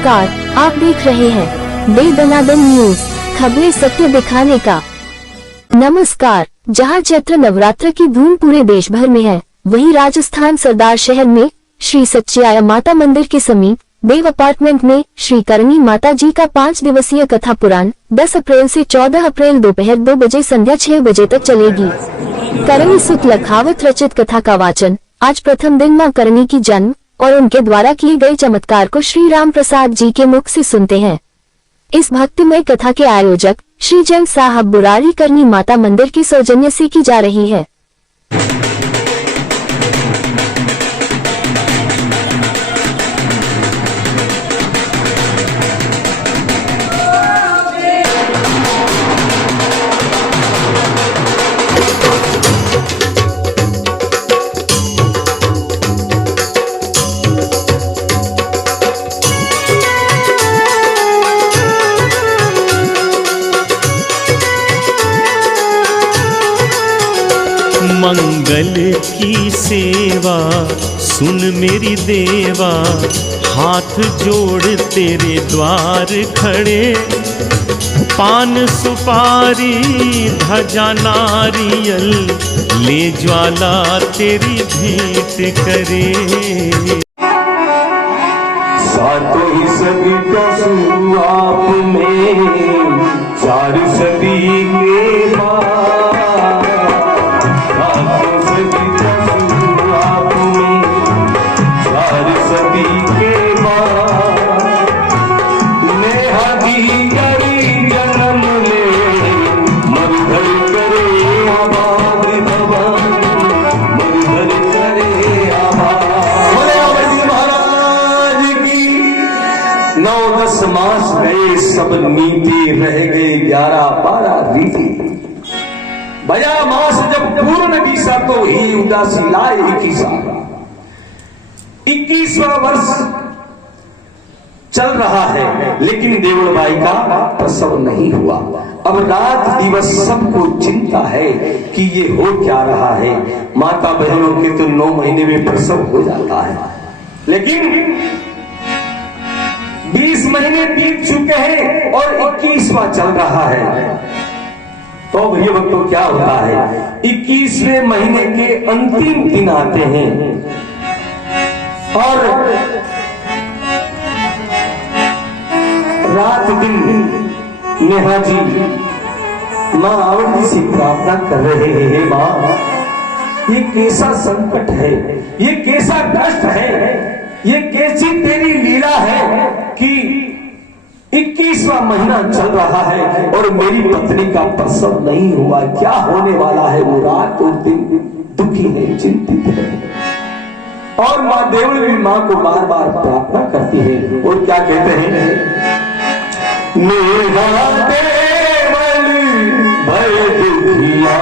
नमस्कार, आप देख रहे हैं दे दनादन न्यूज, खबरें सत्य दिखाने का। नमस्कार। जहां चैत्र नवरात्र की धूम पूरे देश भर में है, वहीं राजस्थान सरदार शहर में श्री सच्चियाया माता मंदिर के समीप देव अपार्टमेंट में श्री करणी माता जी का 5 दिवसीय कथा पुराण 10 अप्रैल से 14 अप्रैल दोपहर 2 बजे संध्या 6 बजे तक चलेगी। करणी सुत लखावत रचित कथा का वाचन आज प्रथम दिन मां करणी की जन्म और उनके द्वारा किए गए चमत्कार को श्री राम प्रसाद जी के मुख से सुनते हैं। इस भक्तिमय कथा के आयोजक श्री जन साहब बुरारी करणी माता मंदिर के सौजन्य से की जा रही है। मंगल की सेवा सुन मेरी देवा, हाथ जोड़ तेरे द्वार खड़े, पान सुपारी ध्वजा नारियल ले ज्वाला तेरी भेंट करे। सातों ही सदी तो आप में 4 सदी के बाद मास गए, सब नीति रह गए 11-12 रीति। बया मास जब पूर्ण बीसा तो ही उदासी लाए 21वां वर्ष चल रहा है, लेकिन देवलबाई का प्रसव नहीं हुआ। अब रात दिवस सबको चिंता है कि ये हो क्या रहा है। माता बहनों के तो 9 महीने में प्रसव हो जाता है, लेकिन 20 महीने बीत चुके हैं और 21वां चल रहा है। तो भैया भक्तों क्या होता है, 21वें महीने के अंतिम दिन आते हैं और रात दिन नेहा जी मां आवती से प्रार्थना कर रहे हैं, मां ये कैसा संकट है, ये कैसा कष्ट है, ये कैसी तेरी लीला है कि 21वां महीना चल रहा है और मेरी पत्नी का प्रसव नहीं हुआ। क्या होने वाला है। वो रात और दिन दुखी है, चिंतित है। और मां देवल भी मां को बार बार प्रार्थना करती है और क्या कहते हैं, मेरा देवल भय दुखिया,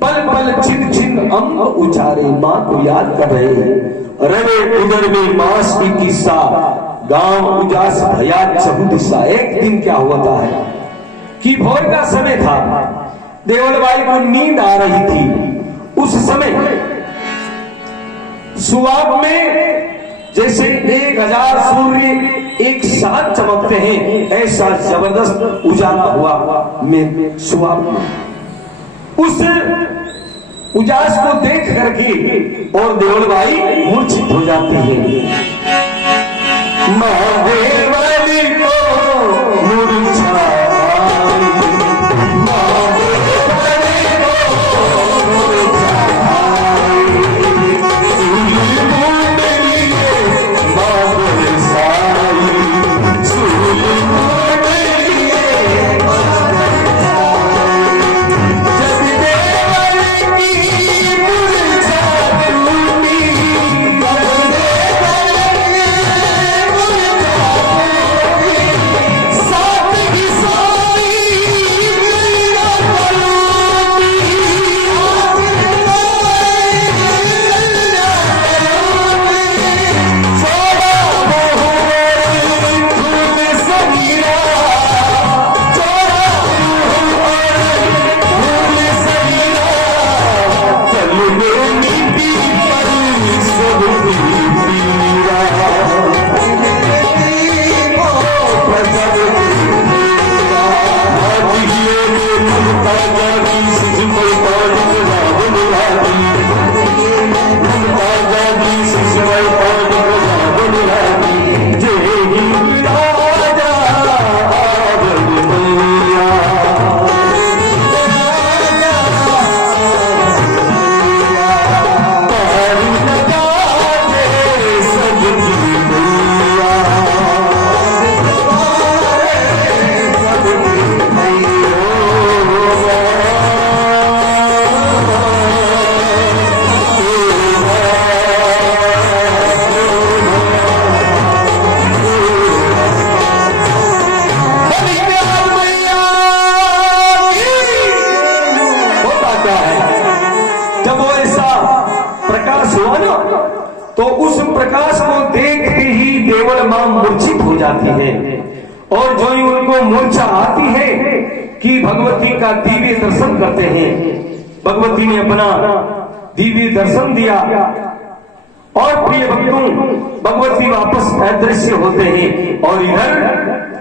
पल पल छिन छिन अंग उचारे, मां को याद कर रहे। रवे उदर में मास की किस्सा, गांव उजास भया चहु दिशा। एक दिन क्या हुआ है कि भोर का समय था, देवलबाई को नींद आ रही थी। उस समय सुहाग में जैसे 1000 सूर्य एक साथ चमकते हैं, ऐसा जबरदस्त उजाला हुआ मैं सुबह। उस उजास को देख करके और देवलबाई मूर्छित हो जाती है। महादेवली को मूर्छा तो उस प्रकाश को देखते ही देवल मां मूर्छित हो जाती है। और जो ही उनको मूर्छा आती है कि भगवती का दिव्य दर्शन करते हैं, भगवती ने अपना दिव्य दर्शन दिया और प्रिय भक्तों भगवती वापस अदृश्य होते हैं और इधर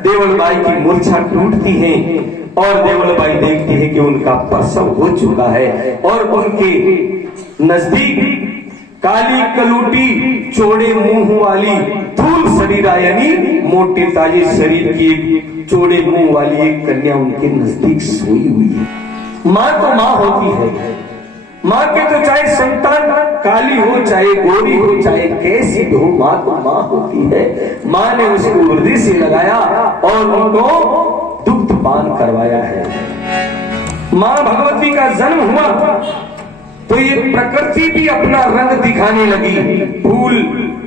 देवलबाई की मूर्छा टूटती है और देवलबाई देखती है कि उनका प्रसव हो चुका है और उनके नजदीक काली कलूटी चौड़े मुंह वाली धूल शरीरा यानी मोटे ताजे शरीर की एक चौड़े मुंह वाली एक कन्या उनके नजदीक सोई हुई है। माँ तो माँ होती है, माँ के तो चाहे संतान काली हो चाहे गोरी हो चाहे कैसी हो, माँ तो माँ होती है। माँ ने उसको हृदय से लगाया और उनको दुग्ध पान करवाया है। माँ भगवती का जन्म हुआ तो ये प्रकृति भी अपना रंग दिखाने लगी। फूल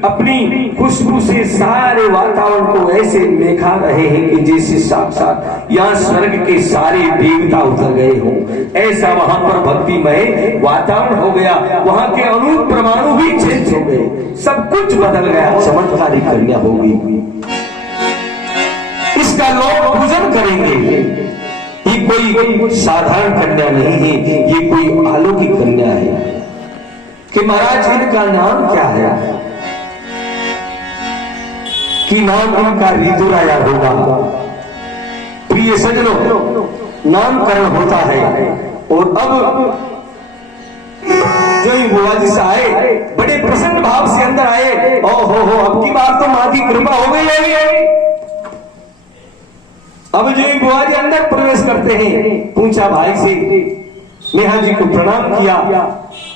अपनी खुशबू से सारे वातावरण को ऐसे मेखा रहे हैं कि जैसे साक्षात यहाँ स्वर्ग के सारे देवता उतर गए हों। ऐसा वहां पर भक्तिमय वातावरण हो गया, वहां के अणु परमाणु भी चेंज हो गए, सब कुछ बदल गया। चमत्कारी कन्या होगी, इसका लोग पूजन करेंगे। ये कोई साधारण कन्या नहीं है, ये कोई अलौकिक कन्या है। कि महाराज इनका नाम क्या है? कि नाम इनका ऋतुराया होगा। प्रिय सज्जनों, नामकरण होता है और अब जो ही बुआ जी से आए बड़े प्रसन्न भाव से अंदर आए। ओ हो अब की बार तो माँ की कृपा हो गई है। अब जो ही बुआ जी अंदर प्रवेश करते हैं, पूछा भाई से, नेहा जी को प्रणाम किया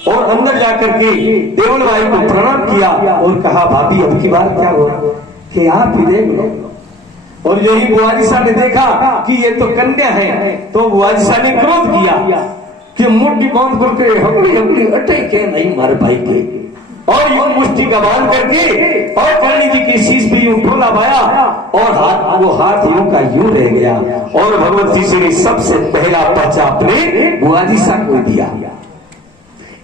और अंदर जाकर के देवल भाई को प्रणाम किया और कहा भाभी अब की बार क्या हो कि आप ही देख लो। और यही बुआ जी साहब ने देखा कि ये तो कन्या है तो बुआ जी साहब ने क्रोध किया कि मुट्ठी बांध करके हकड़ी अटे के नहीं मारे भाई के, और यूं मुष्टि का बांध करके और करणी जी की शीश पे यूं ठोला पाया और वो हाथ यूं का यूं रह गया। और भगवती जी ने सबसे पहला पर्चा अपने बुआ जी साहब को दिया।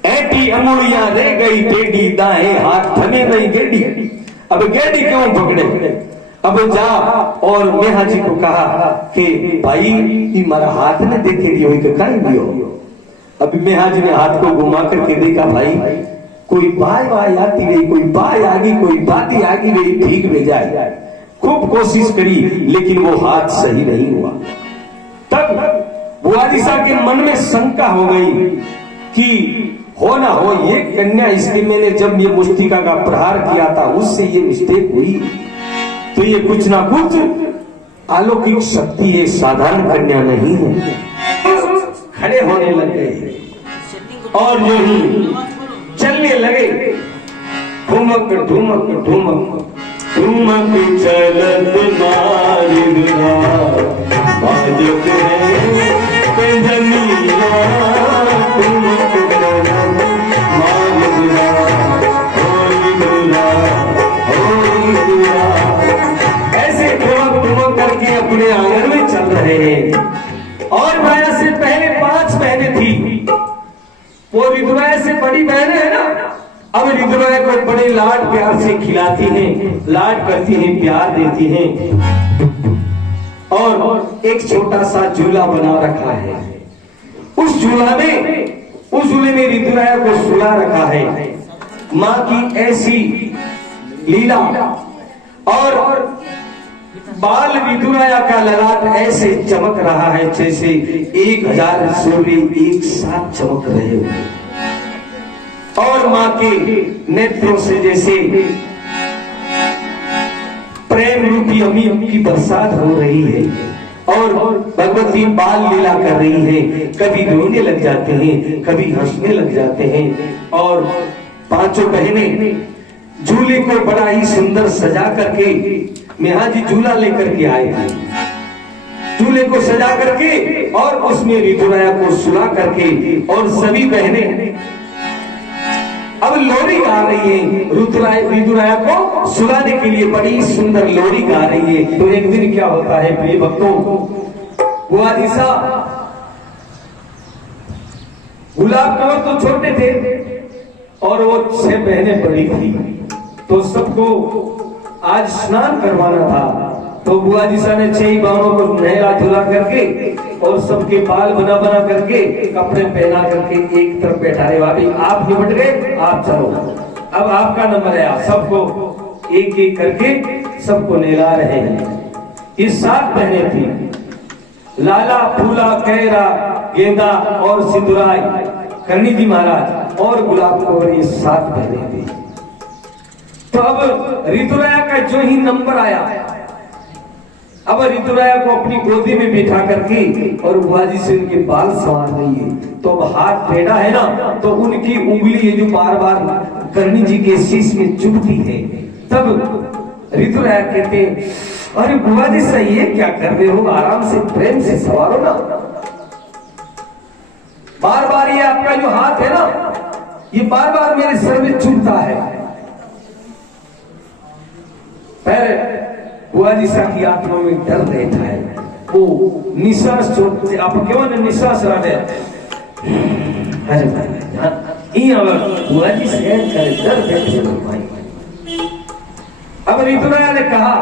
ऐटी अंगुलियां रह गई टेढ़ी, दाएं हाथ थमे नहीं गेडी। अब गेडी क्यों पकड़े? अब जा और नेहा जी को कहा कि भाई ये मारा हाथ ने देखे दियो कहीं दियो। अभी नेहा जी ने हाथ को घुमा करके देखा, भाई कोई बाय बाय आती गई, कोई बाय आ गई, कोई बाती आ गई, ठीक में जाए। खूब कोशिश करी लेकिन वो हाथ सही नहीं हुआ। तब बुआजी साहब के मन में शंका हो गई कि हो ना हो ये कन्या, इसके मैंने जब ये मुष्टिका का प्रहार किया था उससे ये मिस्टेक हुई, तो ये कुछ ना कुछ अलौकिक शक्ति है, साधारण कन्या नहीं है। खड़े होने लग गए और जो ही चलने लगे, ठुमक ठुमक ठुमक ठुमक चलत मारिया बाजत है पंजनिया, ठुमक चलत मारिया होली दुला होली दुला। ऐसे ठुमक ठुमक करके अपने आंगन में चल रहे हैं। और माया से पहले 5 बहनें थी, वो ऋतुराय से बड़ी बहन है ना, अब ऋतुराय को बड़े लाड प्यार से खिलाती हैं, लाड करती हैं, प्यार देती हैं। और एक छोटा सा झूला बना रखा है, उस झूले में ऋतुराय को सुला रखा है। माँ की ऐसी लीला, और बाल ऋतुराय का ललाट ऐसे चमक रहा है जैसे 1000 सूर्य एक साथ चमक रहे हो, और माँ के नेत्रों से जैसे प्रेम रूपी अमीर की बरसात हो रही है। और भगवती बाल लीला कर रही है, कभी रोने लग जाते हैं, कभी हंसने लग जाते हैं। और 5 बहनें झूले को बड़ा ही सुंदर सजा करके, नेहा जी झूला लेकर के आए थे, झूले को सजा करके और उसमें ऋतुराय को सुला करके, और सभी बहनें अब लोरी गा रही है, ऋतुराय को सुलाने के लिए बड़ी सुंदर लोरी गा रही है। तो एक दिन क्या होता है प्रिय भक्तों, बुआजी साहब गुलाब कमल तो छोटे थे और वो 6 बहनें बड़ी थी, तो सबको आज स्नान करवाना था। तो बुआजी साहब ने 6 बहनों को नहला धुला करके और सबके बाल बना बना करके, कपड़े पहना करके एक तरफ बैठा रहे। भाभी आप निपट गए, आप चलो, अब आपका नंबर है। आप सबको एक एक करके सबको नहला रहे हैं। ये 7 बहनें थी, लाला, फूला, कैरा, गेंदा और सिंदुराय, करणी जी महाराज और गुलाब कौर, ये 7 बहनें थी। तो अब ऋतुराय का जो ही नंबर आया, अब ऋतुराय को अपनी गोदी में बिठा करके और बुआजी से उनके बाल संवार रही है। तो अब हाथ टेढ़ा है ना, तो उनकी उंगली है जो बार बार करणी जी के शीश में चुभती है। तब ऋतुराय कहते, अरे बुआजी से ये क्या कर रहे हो, आराम से प्रेम से सवारो ना, बार बार ये आपका जो हाथ है ना, ये बार बार मेरे सर में चुभता है। फिर बुआजी साहब की आत्मा में डर रहता है, वो निश्वास छोड़ते, आप क्यों न निश्वास रहे, अरे बुआजी से करे डर बैठे भाई। अब ऋतुराय ने कहा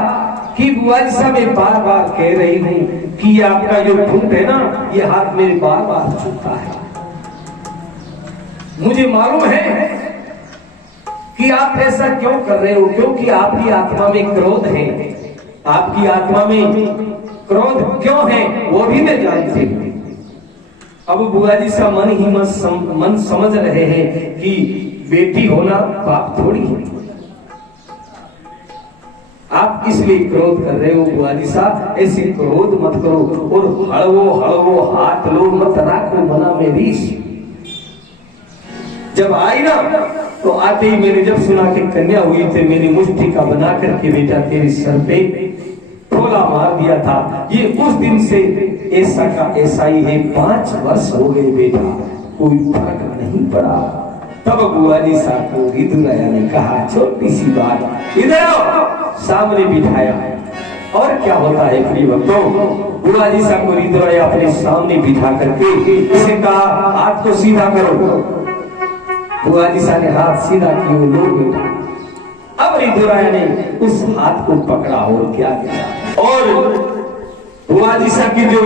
कि बुआजी साहब मैं बार बार कह रही हूँ कि आपका जो ठुट है ना, ये हाथ मेरे बार बार छूटता है। मुझे मालूम है कि आप ऐसा क्यों कर रहे हो, क्योंकि आपकी आत्मा में क्रोध है। आपकी आत्मा में क्रोध क्यों है वो भी मैं जानती हूँ। अब बुआजी सा मन ही मन समझ रहे हैं कि बेटी होना पाप थोड़ी है। आप इसलिए क्रोध कर रहे हो बुआजी साहब, ऐसे क्रोध मत करो और हड़वो हाथ लो मत राखो मना में रीस। जब आई ना तो आते ही मैंने जब सुना कि कन्या हुई थे, मैंने मुष्टिका बना करके बेटा तेरे सर पे ठोला मार दिया था। ये उस दिन से ऐसा का ऐसा ही है, 5 वर्ष हो गए बेटा, कोई फर्क नहीं पड़ा। तब बुआजी साहब को ऋतुराय ने कहा, छोटी सी बात, इधर आओ, सामने बिठाया। और क्या होता है प्रिय भक्तों, बुआजी साहब को ऋतुराय अपने सामने बिठा करके उसे कहा, हाथ को सीधा करो। बुआजी साहब ने हाथ सीधा किया, लो बेटा। अब ऋतुराय ने उस हाथ को पकड़ा और क्या किया, और बुआजीसा की जो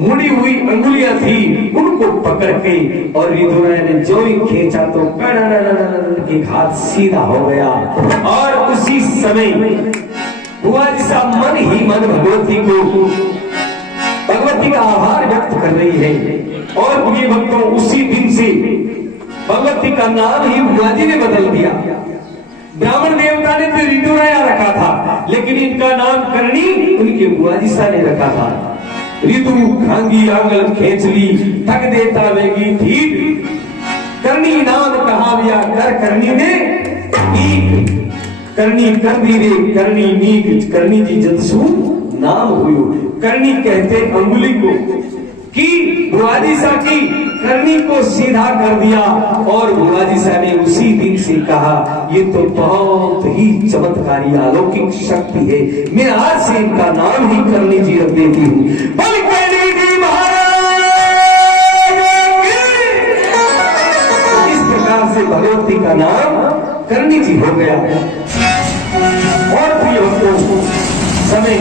मुड़ी हुई अंगुलियां थी उनको पकड़ के और रिदुराय ने जो ही खींचा तो एक हाथ सीधा हो गया। और उसी समय बुआजीसा मन ही मन भगवती का आभार व्यक्त कर रही है। और प्रिय भक्तों, उसी दिन से भगवती का नाम ही बुआजी ने बदल दिया। ब्राह्मण देवता ने तो ऋतुराया रखा था, लेकिन इनका नाम करणी उनके बुआजीसा ने रखा था। ऋतु खांगी आंगल खेच ली, थक देता वेगी ठीक, करणी नाम कहा बिया कर करणी ने ठीक, करणी कर दी रे करणी नीक, करणी जी जतसु नाम हुयो। करणी कहते अंगुली को कि बुआजीसा की करनी को सीधा कर दिया। और बुआजीसा ने उसी दिन से कहा ये तो बहुत ही चमत्कारी अलौकिक शक्ति है, मैं आज से इनका नाम ही करनी जी रख देती हूँ। इस प्रकार से भगवती का नाम करनी जी हो गया। और भी समय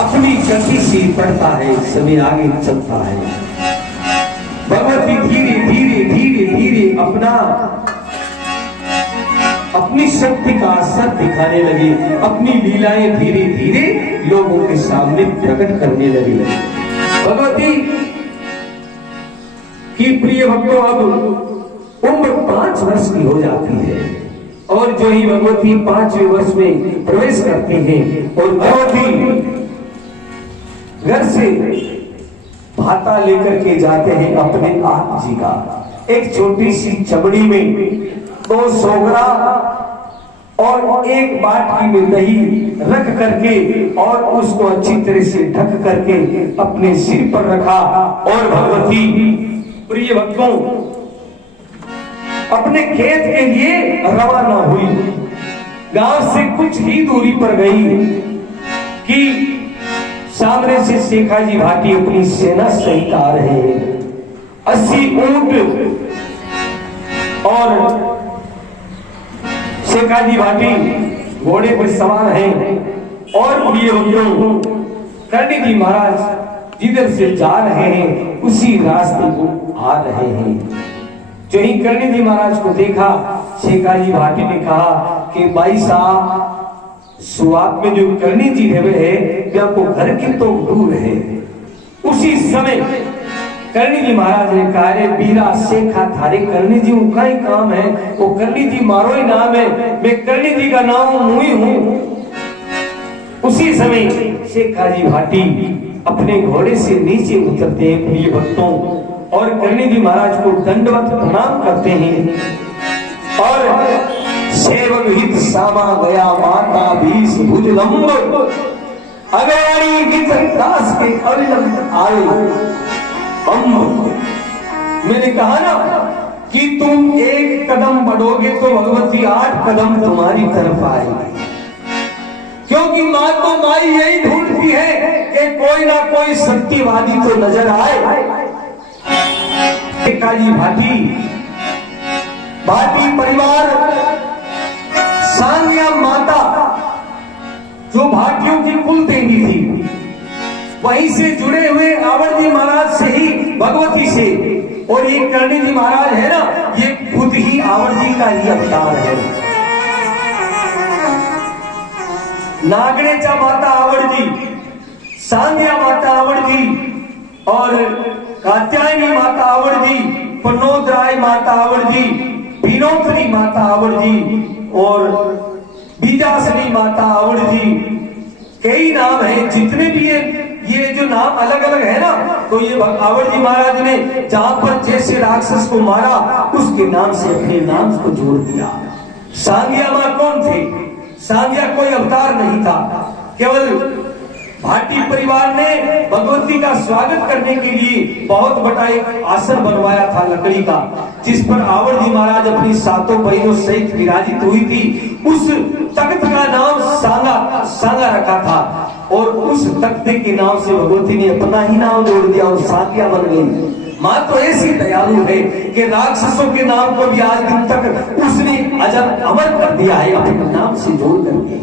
अपनी गति से बढ़ता है, समय आगे चलता है। भगवती धीरे धीरे धीरे धीरे अपनी शक्ति का असर दिखाने लगी, अपनी लीलाएं धीरे धीरे लोगों के सामने प्रकट करने लगी। भगवती की प्रिय भक्तों अब उम्र 5 वर्ष की हो जाती है। और जो ही भगवती 5वें वर्ष में प्रवेश करते हैं और भगवती घर से भाता लेकर के जाते हैं अपने आप जी का। एक छोटी सी चमड़ी में 2 सोगरा और एक बाटी में दही रख करके और उसको अच्छी तरह से ढक करके अपने सिर पर रखा। और भगवती प्रिय भक्तों अपने खेत के लिए रवाना हुई। गांव से कुछ ही दूरी पर गई कि सामने से शेखाजी भाटी अपनी सेना सहित आ रहे हैं। 80 ऊंट और शेखाजी भाटी घोड़े पर सवार हैं। और प्रिय भक्तों करणी जी महाराज जिधर से जा रहे हैं उसी रास्ते को आ रहे हैं। जो ही करणी जी महाराज को देखा, शेखाजी भाटी ने कहा कि भाई साहब सुहाग में जो करणी जी है आपको घर की तो दूर है। उसी समय करणी जी महाराज ने कहा रे बीरा शेखा थारे करणी जी उनका ही काम है, वो करणी जी मारो ही नाम है, मैं करणी जी का नाम मुई हूं। उसी समय शेखा जी भाटी अपने घोड़े से नीचे उतरते हैं प्रिय भक्तों और करणी जी महाराज को दंडवत प्रणाम करते हैं। और सेवक हित सामा गया माता 20 भुज लंब, अगयारी गित दास के अविलंब आए। मैंने कहा ना कि तुम 1 कदम बढ़ोगे तो भगवती 8 कदम तुम्हारी तरफ आएगी। क्योंकि माँ तो माई यही ढूंढती है कि कोई ना कोई सत्यवादी तो नजर आए। काली भाटी परिवार सांगिया माता जो भाटियों की कुल देवी थी, वहीं से जुड़े हुए आवर जी महाराज से ही भगवती से। और ये करणी जी महाराज है ना, ये खुद ही आवर जी का ही अवतार है। नागणेचा माता आवर जी, सांगिया माता आवर जी और कात्यायनी माता आवर जी, पन्नोदराय माता आवर जी, भीनोत्तरी माता आवर जी और बीजासनी माता आवर जी। कई नाम हैं, जितने भी ये जो नाम अलग अलग है ना, तो ये आवर जी महाराज ने जहां पर जैसे राक्षस को मारा उसके नाम से अपने नाम को जोड़ दिया। सांगिया मां कौन थे? सांगिया कोई अवतार नहीं था, केवल भाटी परिवार ने भगवती का स्वागत करने के लिए बहुत बड़ा एक आसन बनवाया था लकड़ी का, जिस पर आवर जी महाराज अपनी 7 बहनों सहित विराजित हुई थी। उस तख्त का नाम सांगा रखा था और उस तख्ते के नाम से भगवती ने अपना ही नाम जोड़ दिया और सांगिया बन गई। माँ तो ऐसी दयालु है कि राक्षसों के नाम को भी आज दिन तक उसने अजर अमर कर दिया है अपने नाम से जोड़ करके।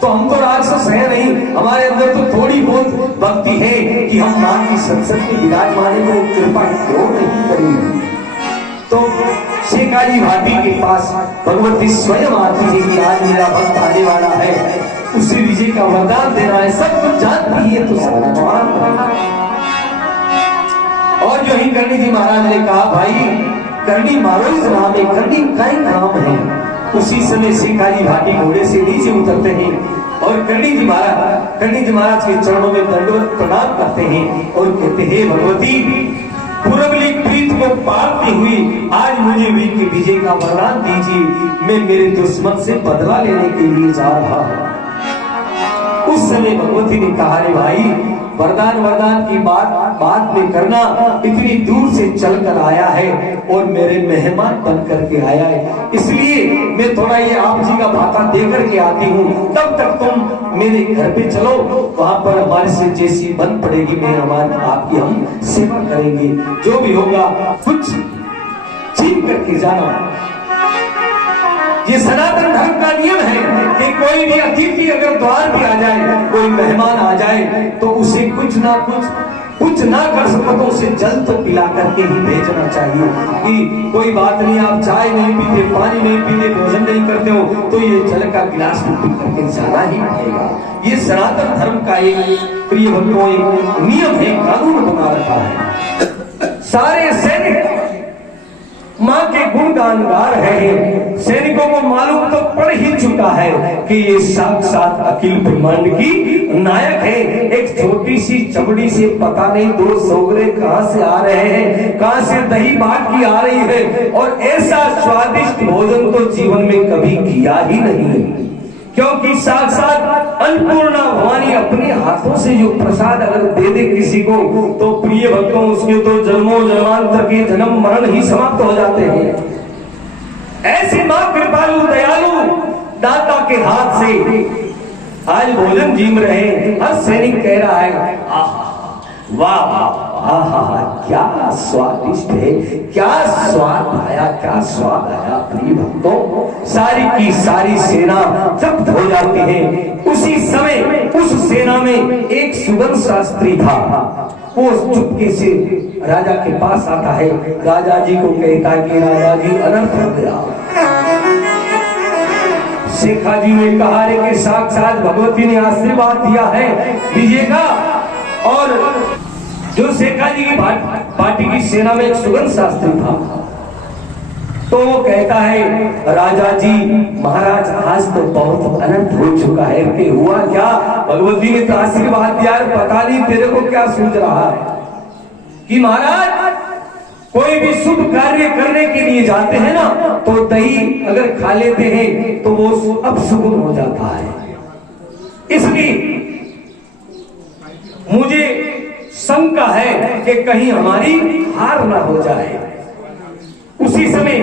तो हम तो राक्षस हैं नहीं, हमारे अंदर तो थोड़ी बहुत भक्ति है कि हम मां की संसद में विराजमान को कृपा क्यों नहीं करेंगे। तो शेखाजी भाटी के पास भगवती स्वयं आती है कि आज मेरा भक्त आने वाला है, उसे विजय का वरदान देना है। सब कुछ जानती है तो सब और जो ही करणी जी महाराज ने कहा भाई करणी मारो इस राह में, करणी का ही काम है। उसी समय शेखाजी भाटी घोड़े से नीचे उतरते हैं और करणी जी महाराज के चरणों में दंडवत प्रणाम करते हैं और कहते हैं भगवती पूर्वली प्रीत को पालती हुई आज मुझे विजय का वरदान दीजिए, मैं मेरे दुश्मन से बदला लेने के लिए जा रहा हूं। उस समय भगवती ने कहा रे भाई वरदान की बात में करना, इतनी दूर से चलकर आया है और मेरे मेहमान बन करके आया है, इसलिए मैं थोड़ा ये आप जी का भाता दे करके आती हूँ, तब तक तुम मेरे घर पे चलो, वहां पर हमारे से जैसी बन पड़ेगी मैं आपकी हम सेवा करेंगे, जो भी होगा कुछ छीन करके जाना। ये सनातन धर्म का नियम है कि कोई भी अतिथि अगर द्वार पे आ जाए, कोई मेहमान आ जाए तो उसे कुछ ना कर सको तो उसे जल तो पिला करके ही भेजना चाहिए कि कोई बात नहीं, आप चाय नहीं पीते, पानी नहीं पीते, भोजन नहीं करते हो तो ये जल का गिलास पी करके जाना ही पड़ेगा। ये सनातन धर्म का एक प्रिय भक्तों एक नियम है, कानून बना रखा है। सारे सैनिक मां के गुणगान गा रहे हैं, सैनिकों को मालूम तो पड़ ही चुका है कि ये साक्षात अखिल ब्रह्मांड की नायक है। एक छोटी सी चमड़ी से पता नहीं दो सोगरे कहां से आ रहे हैं, कहां से दही बात की आ रही है, और ऐसा स्वादिष्ट भोजन तो जीवन में कभी किया ही नहीं, क्योंकि साक्षात अन्नपूर्णा भवानी अपने हाथों से जो प्रसाद अगर दे दे किसी को तो प्रिय भक्तों उसके तो जन्मों जन्मांतर के जन्म मरण ही समाप्त हो जाते हैं। ऐसी मां कृपालु दयालु दाता के हाथ से आज भोजन जीम रहे, हर सैनिक कह रहा है वाह क्या स्वादिष्ट है, क्या स्वाद आया प्रिय भक्तों। सारी की सारी सेना जब्त हो जाती है। उसी समय उस सेना में एक सुगंध शास्त्री था, वो चुपके से राजा के पास आता है, राजा जी को कहता है कि राजा जी अनर्थ हो गया। शेखाजी ने कहा रे कि साक्षात भगवती ने आशीर्वाद दिया है विजय का, और जो शेखाजी की पार्टी की सेना में एक सुगंध शास्त्री था, तो वो कहता है राजा जी महाराज आज तो बहुत अनर्थ हो चुका है, कि हुआ क्या, भगवती ने तो आशीर्वाद दिया है, पता नहीं तेरे को क्या सूझ रहा है कि महाराज कोई भी शुभ कार्य करने के लिए जाते हैं ना तो दही अगर खा लेते हैं तो वो अपशुभ हो जाता है, इसलिए मुझे शंका है कि कहीं हमारी हार ना हो जाए। उसी समय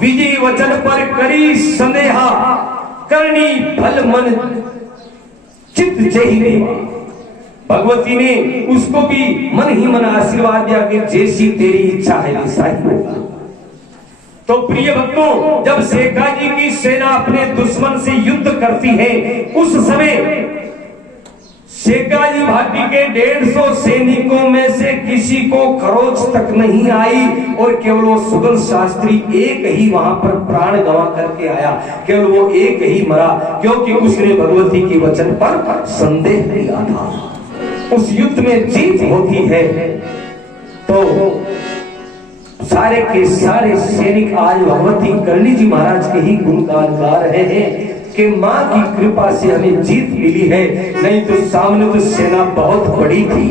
विजय वचन पर करी संदेहा, करनी फल मन चित्त जही देवा। भगवती ने उसको भी मन ही मन आशीर्वाद दिया कि जैसी तेरी इच्छा है वैसा ही होगा। तो प्रिय भक्तों जब शेखाजी की सेना अपने दुश्मन से युद्ध करती है, उस समय शेखाजी भाटी के 150 सैनिकों में से किसी को खरोच तक नहीं आई, और केवल वो सुगंध शास्त्री एक ही वहां पर प्राण गंवा करके आया, केवल वो एक ही मरा, क्योंकि उसने भगवती के वचन पर संदेह किया था। उस युद्ध में जीत होती है तो सारे के सारे सैनिक आज भगवती करणी जी महाराज के ही गुणगान गा रहे हैं कि मां की कृपा से हमें जीत मिली है, नहीं तो सामने तो सेना बहुत बड़ी थी,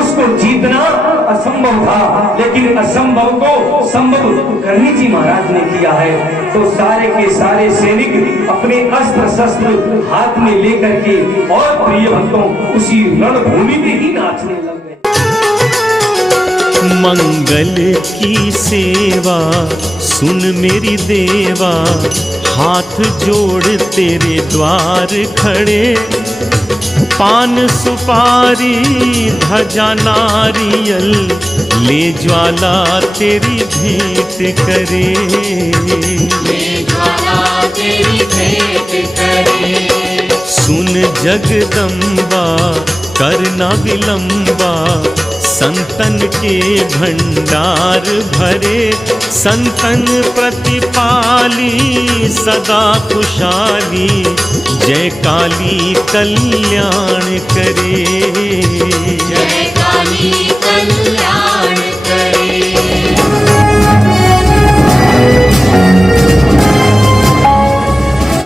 उसको जीतना असंभव था, लेकिन असंभव को संभव करणी जी महाराज ने किया है। तो सारे के सारे सैनिक अपने अस्त्र शस्त्र हाथ में लेकर के और प्रिय भक्तों उसी रणभूमि में ही नाचने लग गए। मंगल की सेवा सुन मेरी देवा, हाथ जोड़ तेरे द्वार खड़े, पान सुपारी ध्वजा नारियल ले ज्वाला तेरी भेंट करे, ले ज्वाला तेरी भेंट करे। जगदम्बा करना विलंबा, संतन के भंडार भरे, संतन प्रतिपाली सदा खुशहाली, जय काली कल्याण करे। जय काली